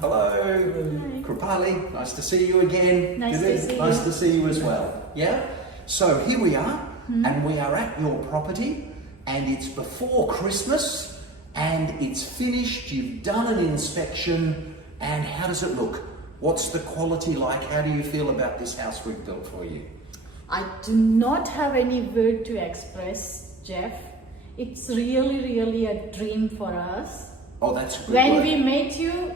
Hello, Krupali. Nice to see you again. Nice to see you. Nice to see you as well. Yeah. So here we are, and we are at your property, and it's before Christmas, and it's finished. You've done an inspection, and how does it look? What's the quality like? How do you feel about this house we've built for you? I do not have any word to express, Jeff. It's really a dream for us. Oh, that's a good When word. we met you,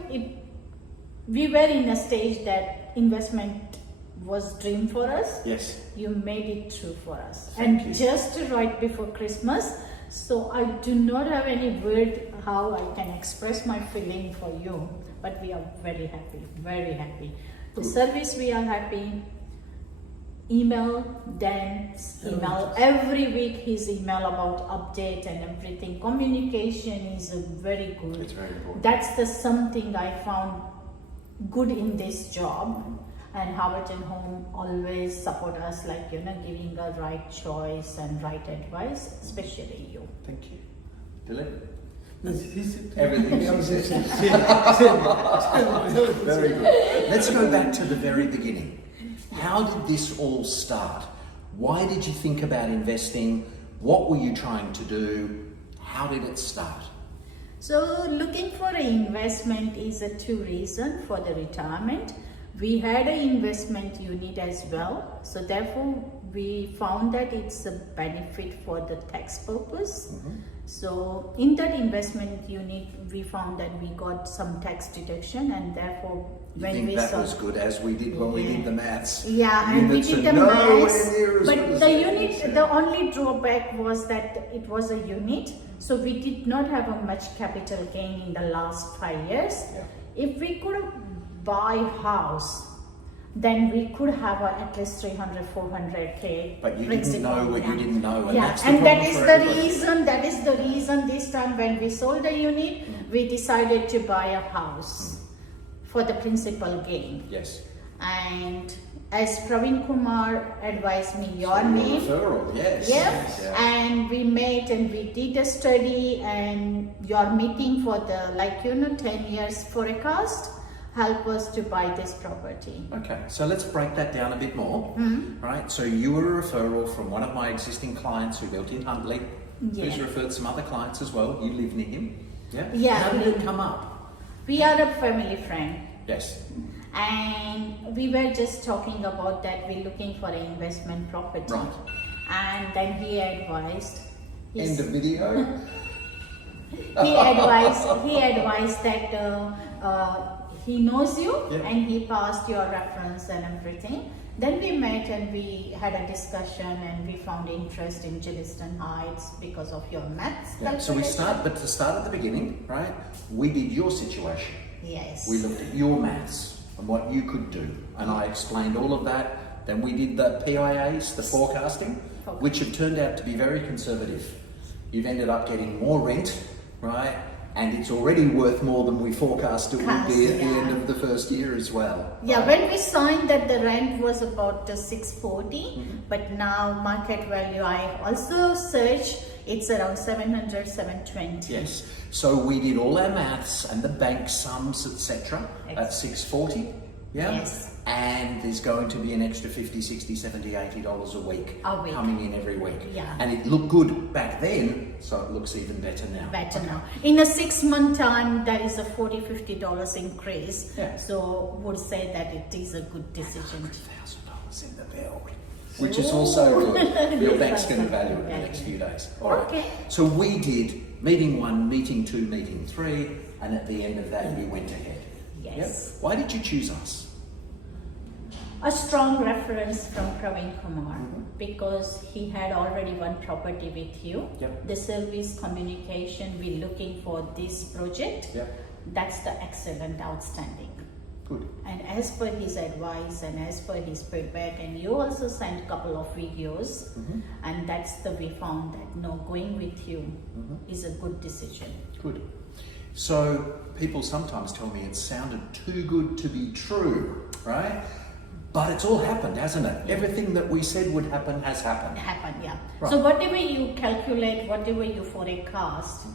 we were in a stage that investment was dream for us. Yes. You made it true for us. Thank you. And just right before Christmas, so I do not have any word how I can express my feeling for you, but we are very happy, very happy. The Good. service, we are happy. Email, Dan's email, every week his email about update and everything. Communication is very good. It's very important. That's the something I found good in this job. And Howard and Home always support us, like, giving a right choice and right advice, especially you. Thank you. Dilip? Everything. Everything she said. Very good. Let's go back to the very beginning. How did this all start? Why did you think about investing? What were you trying to do? How did it start? So looking for an investment is a two reason for the retirement. We had an investment unit as well. So therefore we found that it's a benefit for the tax purpose. So in that investment unit, we found that we got some tax deduction, and therefore You when think we that saw, was good, as we did when we did the maths? yeah, and we Units did are the nowhere maths, near as but good as the that, unit, yes, yeah. the only drawback was that it was a unit, so we did not have a much capital gain in the last 5 years. Yeah. If we could buy house, then we could have at least 300, 400k. But you didn't know what you didn't know, and Yeah, that's the and that problem is for the everybody. reason. That is the reason. This time, when we sold the unit, we decided to buy a house for the principal gain. Yes. And as Praveen Kumar advised me your So name, referral, yes. yeah, Yeah. and we met and we did a study, and your meeting for the 10 years forecast help us to buy this property. Okay, so let's break that down a bit more. Right, so you were a referral from one of my existing clients who built in Huntley, Yeah. who's referred some other clients as well. You live near him. Yeah? Yeah, How did we- it come up? We are a family friend. Yes. And we were just talking about that we're looking for an investment property. Right. And then he advised. End of video. He advised that he knows you, Yeah. and he passed your reference and everything. Then we met and we had a discussion, and we found interest in Gilliston Heights because of your maths. Yeah. So we calculation. to start at the beginning, right? We did your situation. Yes. We looked at your maths and what you could do, and I explained all of that. Then we did the PIAs, the forecasting, which have turned out to be very conservative. You've ended up getting more rent, right? And it's already worth more than we forecast it would be at the end of the first year as well. Yeah, right? when we signed that, the rent was about 640, but now market value, I also searched, it's around 700, 720. Yes. So we did all our maths and the bank sums, etc. at 640. Yeah. Yes. And there's going to be an extra 50, 60, 70, 80 dollars a week coming in every week. Yeah. And it looked good back then, so it looks even better now. Better now. In a 6-month time, there is a $40, $50 increase. Yeah. So would say that it is a good decision. $100,000 in the bill, which is also good. Your bank's going to value it in the next few days. All right. Okay. So we did meeting 1, meeting 2, meeting 3, and at the end of that we went ahead. Yes. Yep. Why did you choose us? A strong reference from Praveen Kumar, because he had already one property with you. Yep. The service communication we're looking for this project, Yep. that's the excellent, outstanding. Good. And as per his advice and as per his feedback, and you also sent a couple of videos, and that's the we found that no, going with you is a good decision. Good. So people sometimes tell me it sounded too good to be true, right? But it's all happened, hasn't it? Everything that we said would happen has happened. Happen, yeah. Right. So whatever you calculate, whatever you forecast,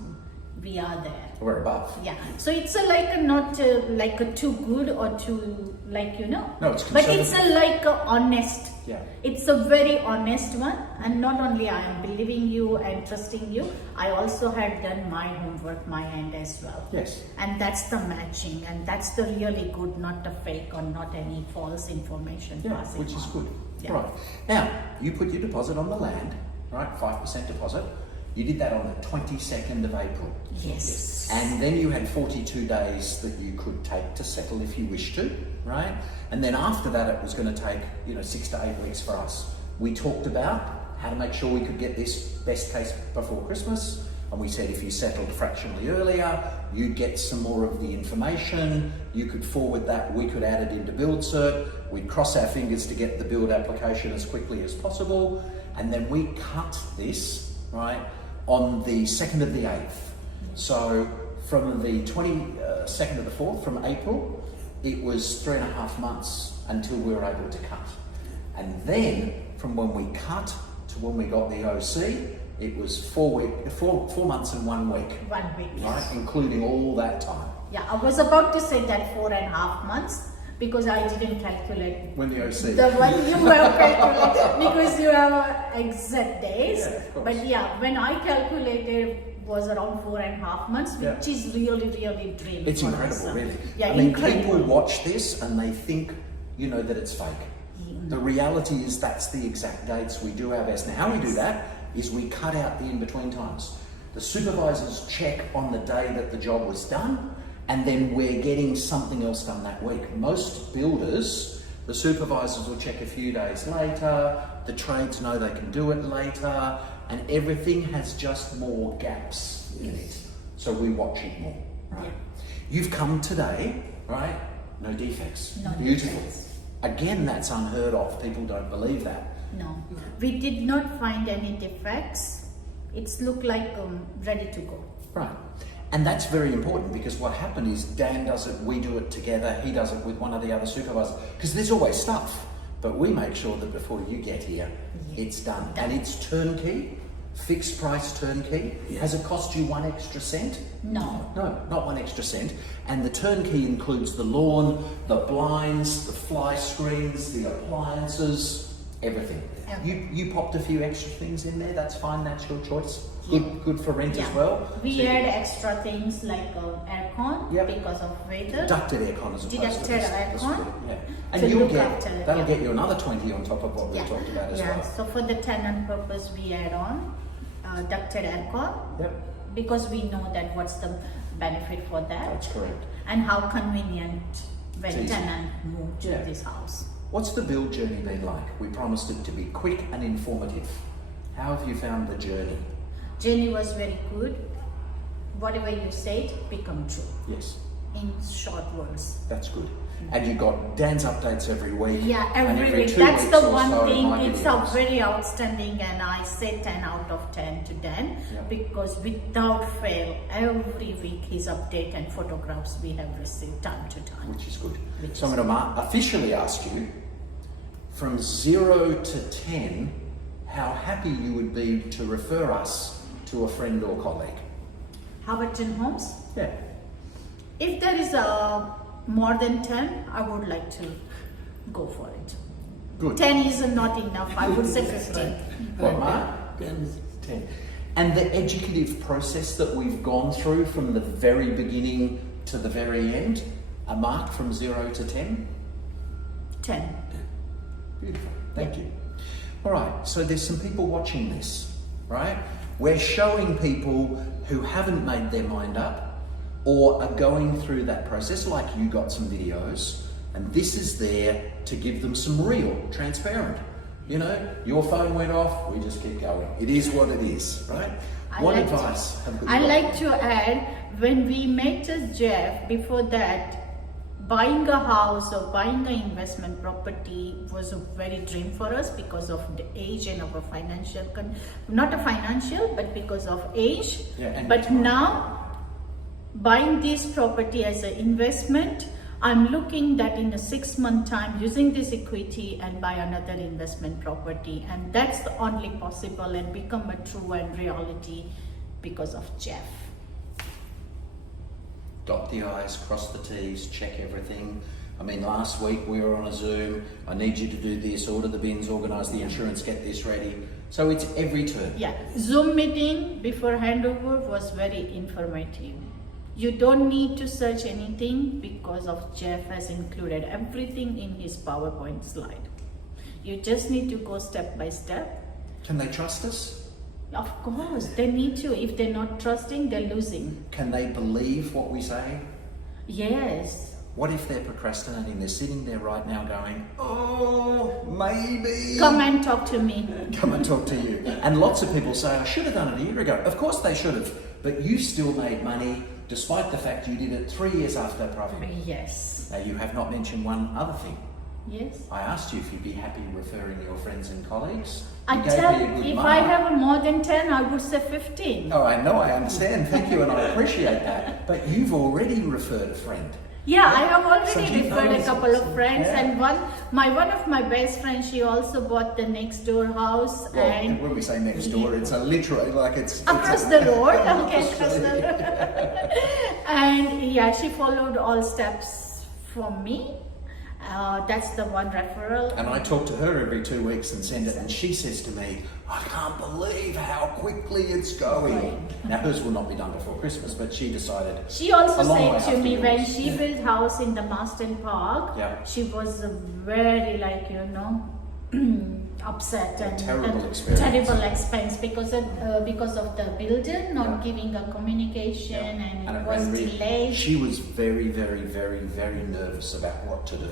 we are there. We're above. Yeah, so it's a like a not like a too good or too like No, it's but conservative. it's a like a honest. Yeah. It's a very honest one, and not only I am believing you and trusting you, I also had done my homework, my end as well. Yes. And that's the matching, and that's the really good, not the fake or not any false information Yeah, passing which is on. good. Yeah. Right. Now, you put your deposit on the land, right? 5% deposit. You did that on the 22nd of April. Yes. And then you had 42 days that you could take to settle if you wish to, right? And then after that, it was going to take, 6 to 8 weeks for us. We talked about how to make sure we could get this best case before Christmas. And we said if you settled fractionally earlier, you'd get some more of the information. You could forward that, we could add it into Build Cert. We'd cross our fingers to get the build application as quickly as possible. And then we cut this, right, on the 2nd of the 8th. So from the 22nd of the 4th, from April, it was 3.5 months until we were able to cut. And then from when we cut to when we got the OC, it was 4 months and 1 week. 1 week. Right, including all that time. Yeah, I was about to say that 4.5 months because I didn't calculate When the OC. the one you have calculated because you have exact days. Yeah, of course. But yeah, when I calculated was around 4.5 months, which is really, really dream. It's for incredible, us. really. Yeah, I mean, incredible. people watch this and they think, that it's fake. The reality is that's the exact dates. We do our best. Now, how we do that is we cut out the in-between times. The supervisors check on the day that the job was done, and then we're getting something else done that week. Most builders, the supervisors will check a few days later, the trades know they can do it later, and everything has just more gaps in it. So we watch it more, right? Yeah. You've come today, right? No defects. No Beautiful. defects. Again, that's unheard of. People don't believe that. No, we did not find any defects. It's looked like ready to go. Right. And that's very important because what happened is Dan does it, we do it together, he does it with one of the other supervisors. Because there's always stuff, but we make sure that before you get here, it's done. And it's turnkey, fixed price turnkey. Has it cost you 1 extra cent? No. No, not 1 extra cent. And the turnkey includes the lawn, the blinds, the fly screens, the appliances, everything. You popped a few extra things in there, that's fine, that's your choice. Good for rent as well. We add extra things like aircon because of weather. Ducted aircon as opposed to Ducted this aircon. split, yeah. And To you'll look get, after it, that'll get you another 20 on top of what we Yeah. talked about as Yeah. well. So for the tenant purpose, we add on ducted aircon Yep, because we know that what's the benefit for that that's correct. and how convenient when It's easy. tenant move to Yeah. this house. What's the build journey been like? We promised it to be quick and informative. How have you found the journey? Jenny was very good. Whatever you said become true Yes, in short words. that's good. And you got Dan's updates every week. Yeah, and every week. 2 That's weeks the or one so, it thing. might It's be a yours. very outstanding, and I say 10 out of 10 to Dan Yeah. because without fail, every week his update and photographs we have received time to time. Which is good. Which So I'm going to officially ask you, from 0 to 10, how happy you would be to refer us to a friend or colleague. Haverton Homes. Yeah. If there is more than 10, I would like to go for it. Good. 10 is not enough. I would say 15. What, Mark? 10. And the educative process that we've gone through from the very beginning to the very end, a mark from 0 to 10? 10. Beautiful. Thank you. All right, so there's some people watching this, right? We're showing people who haven't made their mind up or are going through that process, like you got some videos, and this is there to give them some real, transparent. Your phone went off, we just keep going. It is what it is, right? What advice have you got? I like to add, when we met Jeff, before that, buying a house or buying an investment property was a very dream for us because of the age and our financial, not a financial, but because of age. Yeah, but now, buying this property as an investment, I'm looking that in a 6-month time using this equity and buy another investment property, and that's the only possible and become a true and reality because of Jeff. dot the I's, cross the T's, check everything. I mean, last week we were on a Zoom. I need you to do this, order the bins, organise the insurance, get this ready. So it's every turn. Yeah, Zoom meeting before handover was very informative. You don't need to search anything because of Jeff has included everything in his PowerPoint slide. You just need to go step by step. Can they trust us? Of course, they need to. If they're not trusting, they're losing. Can they believe what we say? Yes. What if they're procrastinating? They're sitting there right now going, oh, maybe. Come and talk to me. Come and talk to you. And lots of people say, I should have done it a year ago. Of course they should have. But you still made money despite the fact you did it 3 years after profit. Yes. Now you have not mentioned one other thing. Yes. I asked you if you'd be happy referring your friends and colleagues. I You gave tell me a good if mark. I have more than 10, I would say 15. Oh, I know, I understand. Thank you, and I appreciate that. But you've already referred a friend. Yeah, I have So already do you referred know a couple of friends, yeah. and one of my best friends, she also bought the next door house. Well, and when we say next door, it's a literally like it's across the road. Okay, across the road. And yeah, she followed all steps from me. That's the one referral. And I talk to her every 2 weeks and send it, and she says to me, I can't believe how quickly it's going. Right. Now hers will not be done before Christmas, but she decided. She also a long way said to after me when yours. she built house in the Marston Park, Yeah. she was very upset and Terrible experience. terrible expense because of the builder not Yeah. giving a communication and it was really- delayed. She was very, very, very, very nervous about what to do.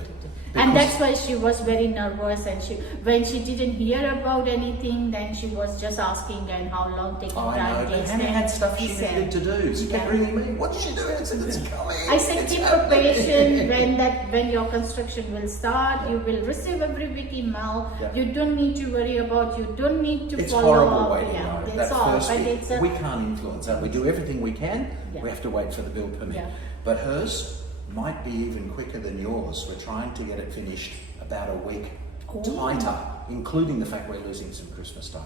And Because- that's why she was very nervous, and when she didn't hear about anything, then she was just asking and how long taking I know, time. but Hannah had stuff she He said- needed to do. She kept Yeah. ringing me, what's she doing? I said, it's coming. I said It's keep happening." patient when your construction will start. You will receive every week email. Yeah. You don't need to worry about. You don't need to It's follow horrible up. waiting Yeah, though. it's That all, first but week, it's a, we can't influence that. We do everything we can. Yeah. We have to wait for the build permit. Yeah. But hers might be even quicker than yours. We're trying to get it finished about a week tighter, including the fact we're losing some Christmas time.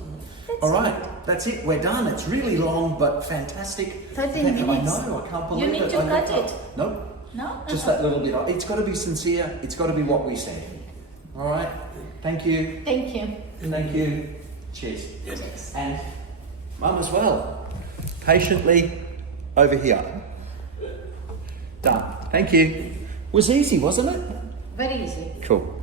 That's All right, it. that's it. We're done. It's really long but fantastic. 13 I minutes. know. I can't believe You it. need to I know. cut it. Nope. No. Just that little bit. It's got to be sincere. It's got to be what we said. All right. Thank you. Thank you. Thank you. Cheers. And Mum as well. Patiently over here. Done. Thank you. Was easy, wasn't it? Very easy. Cool.